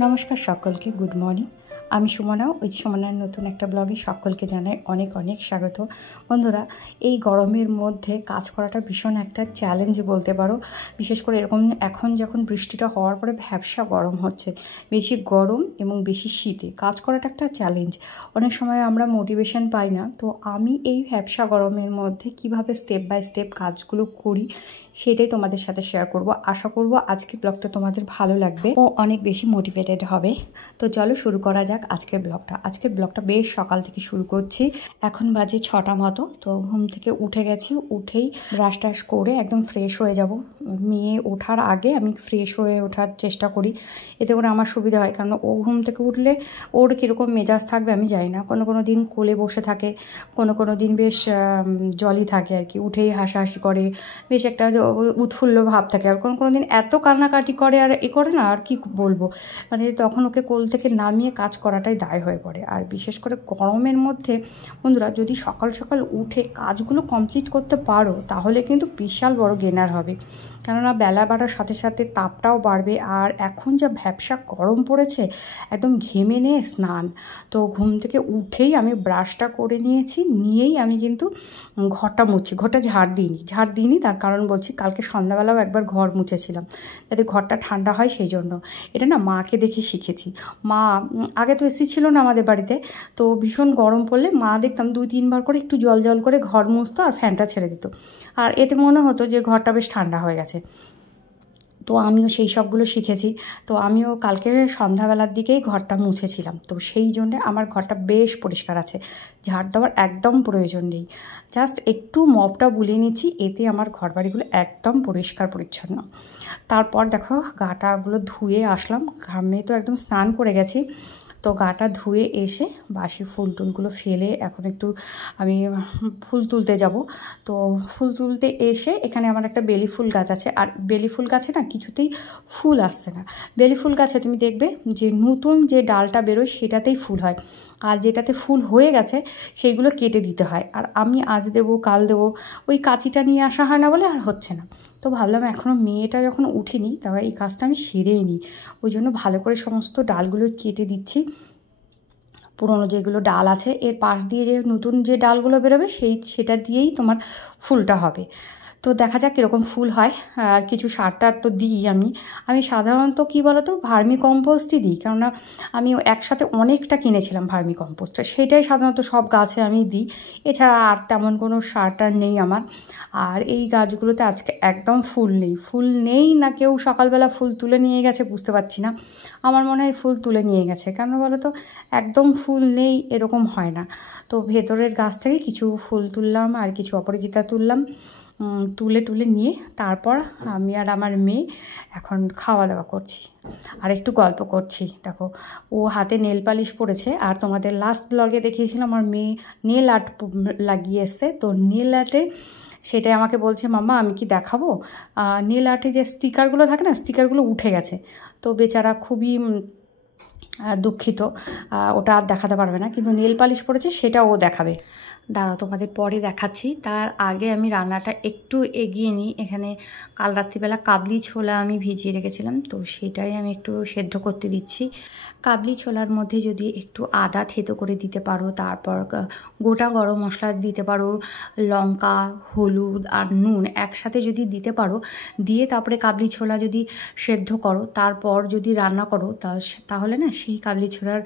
নমস্কার সকলকে, good morning. আমি সুমনা, ওই সুমনার নতুন একটা ব্লগে সকলকে জানাই অনেক অনেক স্বাগত। বন্ধুরা, এই গরমের মধ্যে কাজ করাটা ভীষণ একটা চ্যালেঞ্জ বলতে পারো। বিশেষ করে এরকম এখন যখন বৃষ্টিটা হওয়ার পরে ভ্যাপসা গরম হচ্ছে, বেশি গরম এবং বেশি শীতে কাজ করাটা একটা চ্যালেঞ্জ। অনেক সময় আমরা মোটিভেশন পাই না। তো আমি এই ভ্যাপসা গরমের মধ্যে কিভাবে স্টেপ বাই স্টেপ কাজগুলো করি সেটাই তোমাদের সাথে শেয়ার করব। আশা করব আজকের ব্লগটা তোমাদের ভালো লাগবে ও অনেক বেশি মোটিভেটেড হবে। তো চলো শুরু করা যাক আজকের ব্লগটা বেশ সকাল থেকে শুরু করছি। এখন বাজে 6টা মতো। তো ঘুম থেকে উঠে গেছি, উঠেই ব্রাশ টাশ করে একদম ফ্রেশ হয়ে যাব। মেয়ে ওঠার আগে আমি ফ্রেশ হয়ে ওঠার চেষ্টা করি, এতে করে আমার সুবিধা হয়। কারণ ও ঘুম থেকে উঠলে ওর কীরকম মেজাজ থাকবে আমি জানি না। কোনো দিন কোলে বসে থাকে, কোনো দিন বেশ জলি থাকে আর কি, উঠেই হাসাহাসি করে, বেশ একটা উৎফুল্ল ভাব থাকে। আর কোনো দিন এত কান্নাকাটি করে আর করে না, আর কি বলবো, মানে তখন ওকে কোল থেকে নামিয়ে কাজ করাটাই দায় হয়ে পড়ে। আর বিশেষ করে গরমের মধ্যে বন্ধুরা, যদি সকাল সকাল উঠে কাজগুলো কমপ্লিট করতে পারো তাহলে কিন্তু বিশাল বড় গেনার হবে। কেননা বেলা বাড়ার সাথে সাথে তাপটাও বাড়বে। আর এখন যা ভ্যাপসা গরম পড়েছে, একদম ঘেমে নিয়ে স্নান। তো ঘুম থেকে উঠেই আমি ব্রাশটা করে নিয়েই আমি কিন্তু ঘরটা মুছি। ঘরটা ঝাড় দিইনি, তার কারণ বলছি, কালকে সন্ধ্যাবেলাও একবার ঘর মুছেছিলাম যাতে ঘরটা ঠান্ডা হয়, সেই জন্য। এটা না মাকে দেখে শিখেছি। মা আগে তো এসি ছিল না আমাদের বাড়িতে, তো ভীষণ গরম পড়লে মা দেখতাম 2-3 বার করে একটু জল করে ঘর মুছতো আর ফ্যানটা ছেড়ে দিত। আর এতে মনে হতো যে ঘরটা বেশ ঠান্ডা হয়ে গেছে। তো আমিও সেই সবগুলো শিখেছি। তো আমিও কালকে সন্ধ্যাবেলার দিকেই ঘরটা মুছেছিলাম। তো সেই জন্যে আমার ঘরটা বেশ পরিষ্কার আছে, ঝাড় দেওয়ার একদম প্রয়োজন নেই। জাস্ট একটু মপটা বুলিয়ে নিচ্ছি, এতে আমার ঘরবাড়িগুলো একদম পরিষ্কার পরিচ্ছন্ন। তারপর দেখো গাটাগুলো ধুয়ে আসলাম, ঘামে তো একদম স্নান করে গেছি। তো গাটা ধুয়ে এসে বাসি ফুল টুলগুলো ফেলে এখন একটু আমি ফুল তুলতে যাব। তো ফুল তুলতে এসে এখানে আমার একটা বেলি ফুল গাছ আছে, আর বেলি ফুল গাছে না কিছুতেই ফুল আসছে না। বেলি ফুল গাছে তুমি দেখবে যে নতুন যে ডালটা বেরোয় সেটাতেই ফুল হয়, আর যেটাতে ফুল হয়ে গেছে সেইগুলো কেটে দিতে হয়। আর আমি আজ দেবো কাল দেবো, ওই কাঁচিটা নিয়ে আসা হয় না বলে আর হচ্ছে না। তো ভাবলাম এখনও মেয়েটা যখন উঠিনি, তবে এই কাজটা আমি সেরেই নিই। ওই জন্য ভালো করে সমস্ত ডালগুলো কেটে দিচ্ছি। পুরনো যেগুলো ডাল আছে এর পাশ দিয়ে যে নতুন যে ডালগুলো বেরোবে সেটা দিয়েই তোমার ফুলটা হবে। তো দেখা যাক কীরকম ফুল হয়। আর কিছু সার টার তো দিই আমি সাধারণত কী বলো তো, ভার্মি কম্পোস্টই দিই। কেননা আমি একসাথে অনেকটা কিনেছিলাম ভার্মি কম্পোস্ট, সেটাই সাধারণত সব গাছে আমি দিই। এছাড়া আর তেমন কোনো সার টার নেই আমার। আর এই গাছগুলোতে আজকে একদম ফুল নেই না কেউ সকালবেলা ফুল তুলে নিয়ে গেছে বুঝতে পারছি না। আমার মনে হয় ফুল তুলে নিয়ে গেছে, কেন বলো তো, একদম ফুল নেই এরকম হয় না। তো ভেতরের গাছ থেকে কিছু ফুল তুললাম আর কিছু অপরাজিতা তুললাম, তুলে নিয়ে তারপর আমি আর আমার মেয়ে এখন খাওয়া দাওয়া করছি আর একটু গল্প করছি। দেখো ও হাতে নেল পালিশ পরেছে, আর তোমাদের লাস্ট ব্লগে দেখিয়েছিলাম আমার মেয়ে নেল আর্ট লাগিয়ে এসছে। তো নেল আর্টে সেটাই আমাকে বলছে, মাম্মা আমি কি দেখাবো? নেল আর্টে যে স্টিকারগুলো থাকে না, স্টিকারগুলো উঠে গেছে। তো বেচারা খুবই দুঃখিত, ওটা আর দেখাতে পারবে না, কিন্তু নেল পালিশ পরেছে সেটা ও দেখাবে। দাঁড়াও তোমাদের পরে দেখাচ্ছি। তার আগে আমি রান্নাটা একটু এগিয়ে নিই। এখানে কাল রাত্রিবেলা কাবলি ছোলা আমি ভিজিয়ে রেখেছিলাম, তো সেটাই আমি একটু সেদ্ধ করতে দিচ্ছি। কাবলি ছোলার মধ্যে যদি একটু আদা থেতো করে দিতে পারো, তারপর গোটা গরম মশলা দিতে পারো, লঙ্কা, হলুদ আর নুন একসাথে যদি দিতে পারো, দিয়ে তারপরে কাবলি ছোলা যদি সেদ্ধ করো, তারপর যদি রান্না করো, তাহলে না সেই কাবলি ছোলার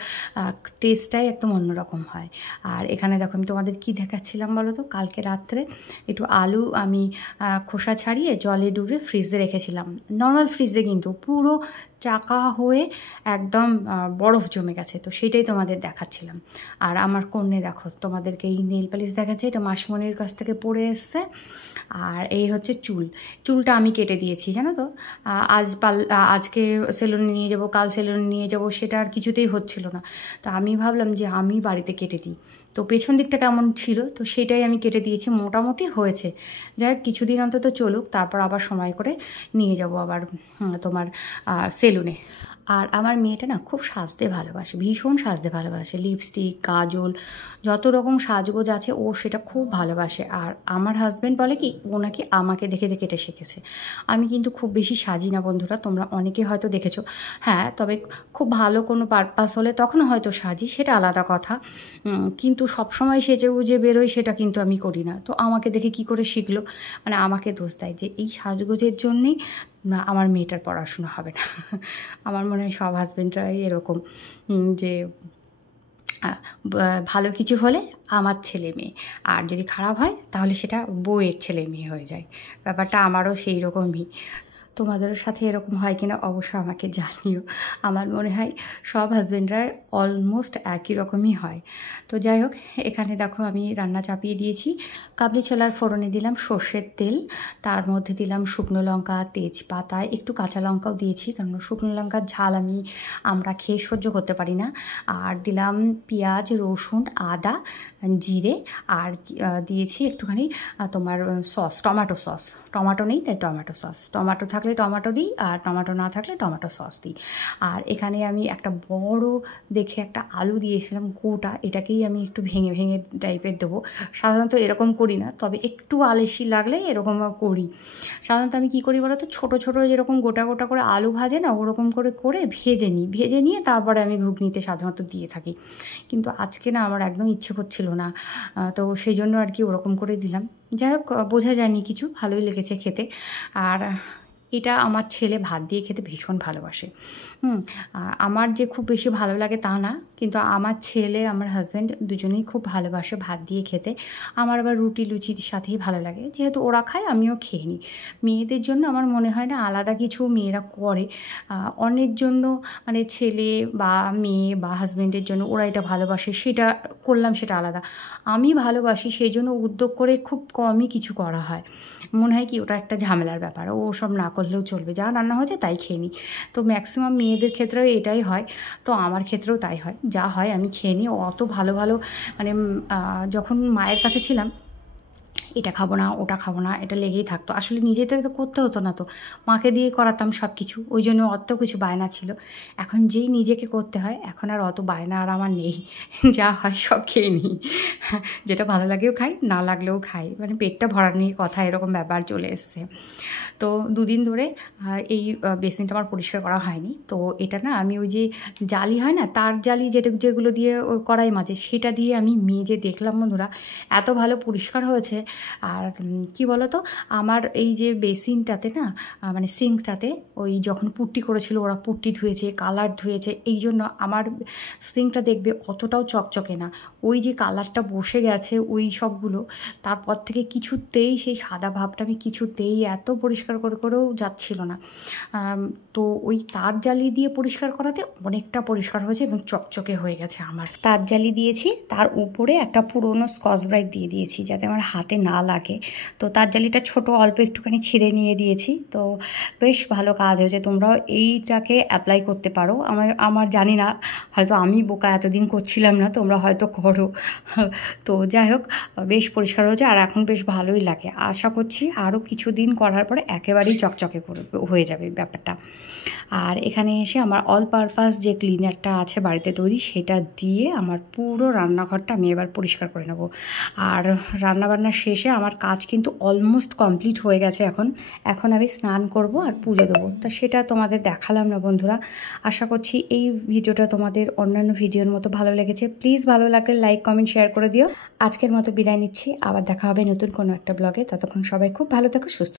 টেস্টটাই একদম অন্যরকম হয়। আর এখানে দেখো আমি তোমাদের কি দেখাচ্ছিলাম বলো তো, কালকে রাত্রে একটু আলু আমি খোসা ছাড়িয়ে জলে ডুবে ফ্রিজে রেখেছিলাম। নর্মাল ফ্রিজে, কিন্তু পুরো চাকা হয়ে একদম বরফ জমে গেছে। তো সেটাই তোমাদের দেখাচ্ছিলাম। আর আমার কন্যে দেখো, তোমাদেরকে এই নেল পালিশ দেখাচ্ছে, এটা মাসমণির কাছ থেকে পড়ে এসছে। আর এই হচ্ছে চুলটা আমি কেটে দিয়েছি জানো তো। আজকে সেলুনে নিয়ে যাব, কাল সেলুনে নিয়ে যাব, সেটা আর কিছুতেই হচ্ছিল না। তো আমি ভাবলাম যে আমি বাড়িতে কেটে দিই। তো পেছন দিকটা কেমন ছিল, তো সেটাই আমি কেটে দিয়েছি, মোটামুটি হয়েছে। যাই হোক, কিছুদিন অন্তত চলুক, তারপর আবার সময় করে নিয়ে যাব আবার তোমার সেলুনে। আর আমার মেয়েটা না খুব সাজতে ভালোবাসে, ভীষণ সাজতে ভালোবাসে, লিপস্টিক, কাজল, যত রকম সাজগোজ আছে ও সেটা খুব ভালোবাসে। আর আমার হাজব্যান্ড বলে কি ও নাকি আমাকে দেখে দেখে এটা শিখেছে। আমি কিন্তু খুব বেশি সাজি না বন্ধুরা, তোমরা অনেকে হয়তো দেখেছো। হ্যাঁ, তবে খুব ভালো কোনো পারপাস হলে তখন হয়তো সাজি, সেটা আলাদা কথা। কিন্তু সবসময় সেজে গুজে বেরোই সেটা কিন্তু আমি করি না। তো আমাকে দেখে কি করে শিখলো, মানে আমাকে দোষ দেয় যে এই সাজগোজের জন্যেই না আমার মেয়েটার পড়াশোনা হবে না। আমার মনে হয় সব হাজব্যান্ডরাই এরকম, যে ভালো কিছু হলে আমার ছেলে মেয়ে, আর যদি খারাপ হয় তাহলে সেটা বউয়ের ছেলে মেয়ে হয়ে যায়। ব্যাপারটা আমারও সেই রকমই। তোমাদেরও সাথে এরকম হয় কিনা অবশ্যই আমাকে জানিও। আমার মনে হয় সব হাজব্যান্ডরা অলমোস্ট একই রকমই হয়। তো যাই হোক, এখানে দেখো আমি রান্না চাপিয়ে দিয়েছি। কাবলি ছোলার ফোড়নে দিলাম সর্ষের তেল, তার মধ্যে দিলাম শুকনো লঙ্কা, তেজপাতা, একটু কাঁচা লঙ্কাও দিয়েছি, কারণ শুকনো লঙ্কার ঝাল আমরা খেয়ে সহ্য করতে পারি না। আর দিলাম পেঁয়াজ, রসুন, আদা, জিরে, আর দিয়েছি একটুখানি তোমার সস, টমেটো সস। টমেটো নেই তাই টমেটো সস, টমেটো থাকলে টমেটো দিই, আর টমেটো না থাকলে টমেটো সস দিই। আর এখানে আমি একটা বড় দেখে একটা আলু দিয়েছিলাম গোটা, এটাকেই আমি একটু ভেঙে ভেঙে টাইপের দেবো। সাধারণত এরকম করি না, তবে একটু আলসি লাগলে এরকম করি। সাধারণত আমি কী করি বলো তো, ছোটো ছোটো যেরকম গোটা গোটা করে আলু ভাজে না, ওরকম করে করে ভেজে নিই, ভেজে নিয়ে তারপরে আমি ঘুগনিতে সাধারণত দিয়ে থাকি। কিন্তু আজকে না আমার একদম ইচ্ছে করছিল না, তো সেই জন্য আর কি ওরকম করে দিলাম। যাই হোক, বোঝা যায়নি কিছু, ভালোই লেগেছে খেতে। আর এটা আমার ছেলে ভাত দিয়ে খেতে ভীষণ ভালোবাসে। আমার যে খুব বেশি ভালো লাগে তা না, কিন্তু আমার ছেলে, আমার হাজব্যান্ড দুজনেই খুব ভালোবাসে ভাত দিয়ে খেতে। আমার আবার রুটি লুচির সাথেই ভালো লাগে, যেহেতু ওরা খায় আমিও খেয়ে নিই। মেয়েদের জন্য আমার মনে হয় না আলাদা কিছু মেয়েরা করে, অন্যের জন্য মানে ছেলে বা মেয়ে বা হাজব্যান্ডের জন্য ওরা এটা ভালোবাসে সেটা করলাম, সেটা আলাদা। আমি ভালোবাসি সেই জন্য উদ্যোগ করে খুব কমই কিছু করা হয়। মনে হয় কি ওটা একটা ঝামেলার ব্যাপার, ও সব না করলেও চলবে, যা রান্না হয়েছে তাই খেয়ে নিই। তো ম্যাক্সিমাম মেয়েদের ক্ষেত্রেও এটাই হয়, তো আমার ক্ষেত্রেও তাই হয়, যা হয় আমি খেয়ে নিই। অত ভালো ভালো মানে যখন মায়ের কাছে ছিলাম এটা খাবো না, ওটা খাবো না, এটা লেগেই থাকতো। আসলে নিজেদের তো করতে হতো না, তো মাকে দিয়ে করাতাম সব কিছু, ওই জন্য অত কিছু বায়না ছিল। এখন যেই নিজেকে করতে হয়, এখন আর অত বায়না আর আমার নেই। যা হয় সব খেয়ে নিই, যেটা ভালো লাগলেও খাই, না লাগলেও খাই, মানে পেটটা ভরা নিয়ে কথা, এরকম ব্যাপার চলে এসছে। তো দুদিন ধরে এই বেসিনটা আমার পরিষ্কার করা হয়নি। তো এটা না আমি ওই যে জালি হয় না, তার জালি যেগুলো দিয়ে কড়াই মাঝে, সেটা দিয়ে আমি মেজে দেখলাম বন্ধুরা, এত ভালো পরিষ্কার হয়েছে। আর কি বলো তো, আমার এই যে বেসিনটাতে না, মানে সিঙ্কটাতে ওই যখন পুট্টি করেছিল ওরা পুট্টি ধুয়েছে, কালার ধুয়েছে, এই জন্য আমার সিঙ্কটা দেখবে অতটাও চকচকে না। ওই যে কালারটা বসে গেছে ওই সবগুলো, তারপর থেকে কিছুতেই সেই সাদা ভাবটা আমি কিছুতেই এত পরিষ্কার করেও যাচ্ছিল না। তো ওই তার জালি দিয়ে পরিষ্কার করাতে অনেকটা পরিষ্কার হয়েছে এবং চকচকে হয়ে গেছে। আমার তার জালি দিয়েছি, তার উপরে একটা পুরোনো স্কচ ব্রাইট দিয়ে দিয়েছি যাতে আমার হাতে না লাগে। তো তার জালিটা ছোট, অল্প একটুখানি ছিঁড়ে নিয়ে দিয়েছি। তো বেশ ভালো কাজ হয়েছে, তোমরাও এইটাকে অ্যাপ্লাই করতে পারো। আমার জানি না, হয়তো আমি বোকা এতদিন করছিলাম না, তোমরা হয়তো করো। তো যাই হোক, বেশ পরিষ্কার হয়েছে আর এখন বেশ ভালোই লাগে। আশা করছি আরও কিছুদিন করার পরে একেবারেই চকচকে হয়ে যাবে ব্যাপারটা। আর এখানে এসে আমার অল পারপাস যে ক্লিনারটা আছে বাড়িতে তৈরি, সেটা দিয়ে আমার পুরো রান্নাঘরটা আমি এবার পরিষ্কার করে নেব। আর রান্নাবান্নার শেষে আমার কাজ কিন্তু অলমোস্ট কমপ্লিট হয়ে গেছে। এখন আমি স্নান করব আর পুজো দেবো, তা সেটা তোমাদের দেখালাম না বন্ধুরা। আশা করছি এই ভিডিওটা তোমাদের অন্যান্য ভিডিওর মতো ভালো লেগেছে। প্লিজ ভালো লাগলে লাইক, কমেন্ট, শেয়ার করে দিও। আজকের মতো বিদায় নিচ্ছি, আবার দেখা হবে নতুন কোনো একটা ব্লগে। ততক্ষণ সবাই খুব ভালো থেকো, সুস্থ।